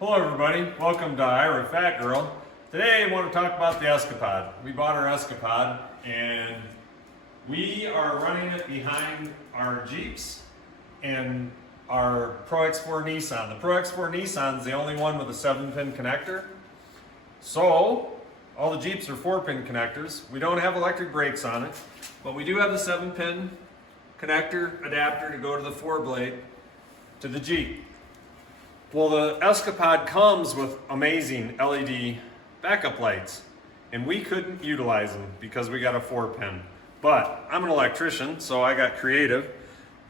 Hello everybody, welcome to Ira Fat Girl. Today I want to talk about the Escapod. We bought our Escapod and we are running it behind our Jeeps and our Pro X4 Nissan. The Pro X4 Nissan is the only one with a 7-pin connector. So, all the Jeeps are 4-pin connectors. We don't have electric brakes on it, but we do have the 7-pin connector adapter to go to the 4-blade to the Jeep. Well, the Escapod comes with amazing LED backup lights, and we couldn't utilize them because we got a 4-pin. But I'm an electrician, so I got creative.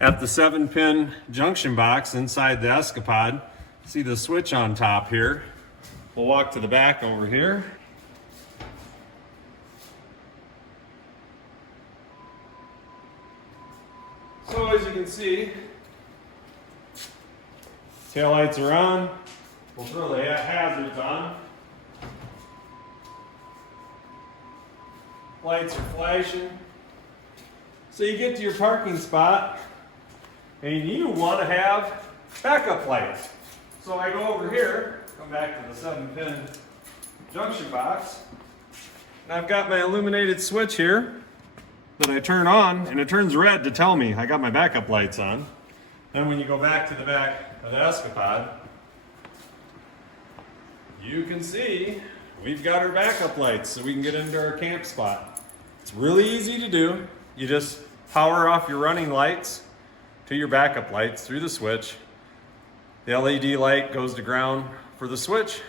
At the 7-pin junction box inside the Escapod, see the switch on top here. We'll walk to the back over here. So as you can see, tail lights are on. We'll throw the hazards on. Lights are flashing. So you get to your parking spot and you want to have backup lights. So I go over here, come back to the 7-pin junction box, and I've got my illuminated switch here that I turn on, and it turns red to tell me I got my backup lights on. Then when you go back to the back of the Escapod, you can see we've got our backup lights so we can get into our camp spot. It's really easy to do. You just power off your running lights to your backup lights through the switch. The LED light goes to ground for the switch.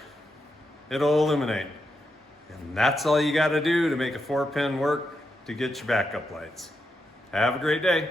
It'll illuminate. And that's all you got to do to make a 4-pin work to get your backup lights. Have a great day.